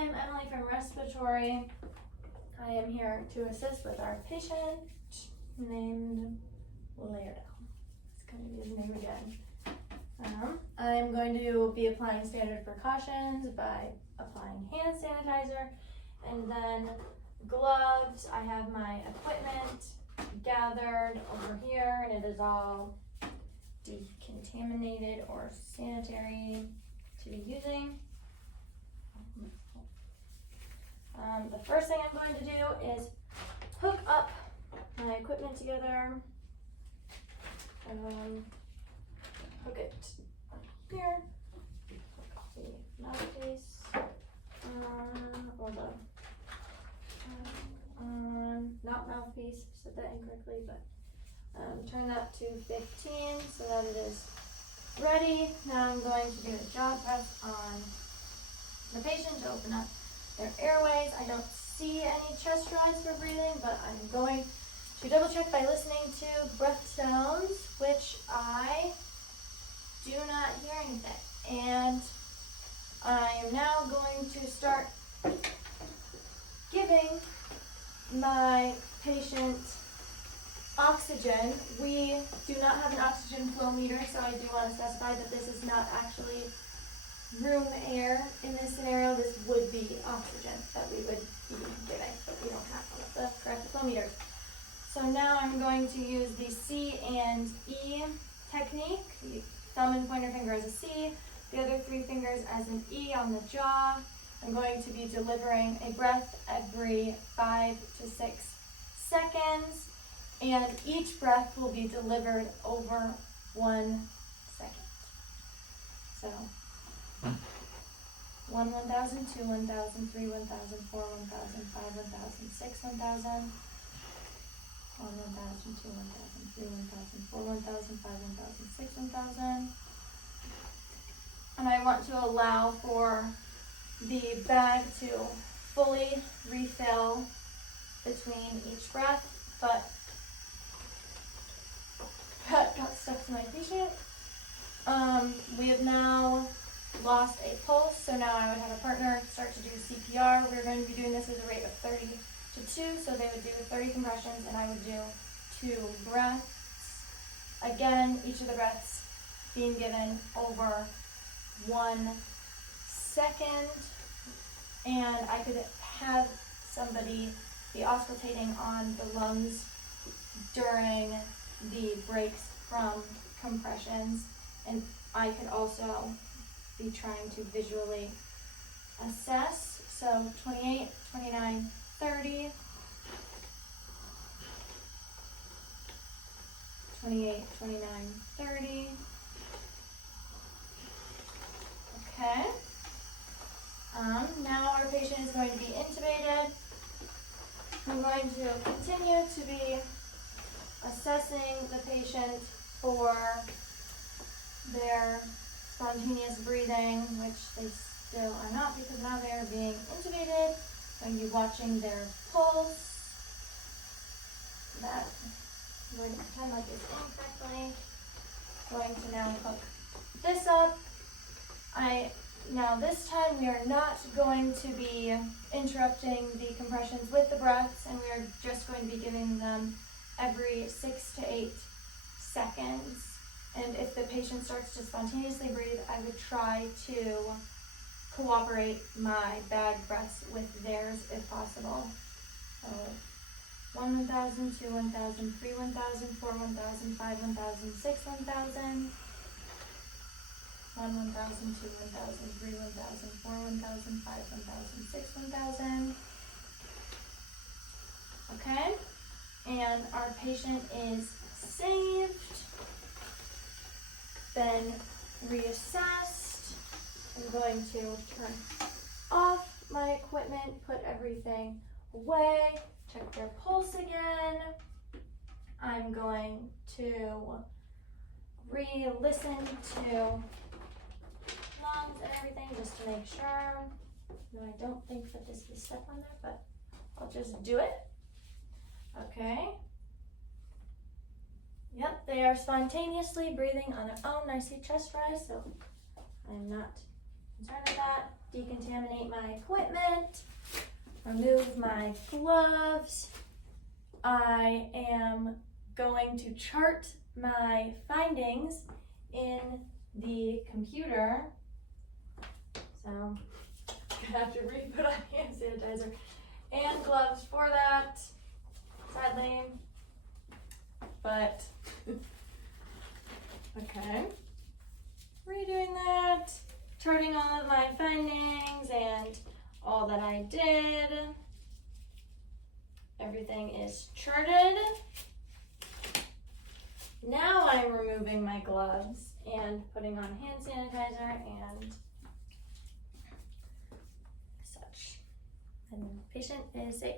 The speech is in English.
I'm Emily from Respiratory. I am here to assist with our patient named Laerdal. It's going to be his name again. I'm going to be applying standard precautions by applying hand sanitizer and then gloves. I have my equipment gathered over here and it is all decontaminated or sanitary to be using. The first thing I'm going to do is hook up my equipment together. Hook it here. Hook the mouthpiece or the not mouthpiece. Said that incorrectly, but turn that to 15 so that it is ready. Now I'm going to do a jaw press on the patient to open up their airways. I don't see any chest rise for breathing, but I'm going to double check by listening to breath sounds, which I do not hear anything. And I am now going to start giving my patient oxygen. We do not have an oxygen flow meter, so I do want to specify that this is not actually room air. In this scenario, this would be oxygen that we would be giving, but we don't have one of the correct flow meters. So now I'm going to use the C and E technique. The thumb and pointer finger as a C, the other three fingers as an E on the jaw. I'm going to be delivering a breath every 5 to 6 seconds, and each breath will be delivered over 1 second. So 1, 1,000, 2, 1,000, 3, 1,000, 4, 1,000, 5, 1,000, 6, 1,000, 1, 1,000, 2, 1,000, 3, 1,000, 4, 1,000, 5, 1,000, 6, 1,000. And I want to allow for the bag to fully refill between each breath, but that got stuck to my patient. We have now lost a pulse, so now I would have a partner start to do CPR. We're going to be doing this at a rate of 30 to 2, so they would do 30 compressions and I would do 2 breaths. Again, each of the breaths being given over 1 second, and I could have somebody be auscultating on the lungs during the breaks from compressions, and I could also be trying to visually assess. So 28, 29, 30, 28, 29, 30. Okay. Now our patient is going to be intubated. I'm going to continue to be assessing the patient for their spontaneous breathing, which they still are not because now they are being intubated. I'm going to be watching their pulse. That I'm going to pretend like it's in correctly. Going to now hook this up. Now this time we are not going to be interrupting the compressions with the breaths, and we are just going to be giving them every 6 to 8 seconds. And if the patient starts to spontaneously breathe, I would try to cooperate my bag breaths with theirs if possible. So 1, 1,000, 2, 1,000, 3, 1,000, 4, 1,000, 5, 1,000, 6, 1,000. 1, 1,000, 2, 1,000, 3, 1,000, 4, 1,000, 5, 1,000, 6, 1,000. Okay, and our patient is saved, then reassessed. I'm going to turn off my equipment, put everything away, check their pulse again. I'm going to re-listen to lungs and everything just to make sure. No, I don't think that this is stuck on there, but I'll just do it. Okay. Yep, they are spontaneously breathing on their own. I see chest rise, so I'm not concerned with that. decontaminate my equipment, remove my gloves. I am going to chart my findings in the computer. So I'm gonna have to re-put on hand sanitizer and gloves for that, sadly. But okay, redoing that, charting all of my findings and all that I did. Everything is charted. Now I'm removing my gloves and putting on hand sanitizer and such. And the patient is safe.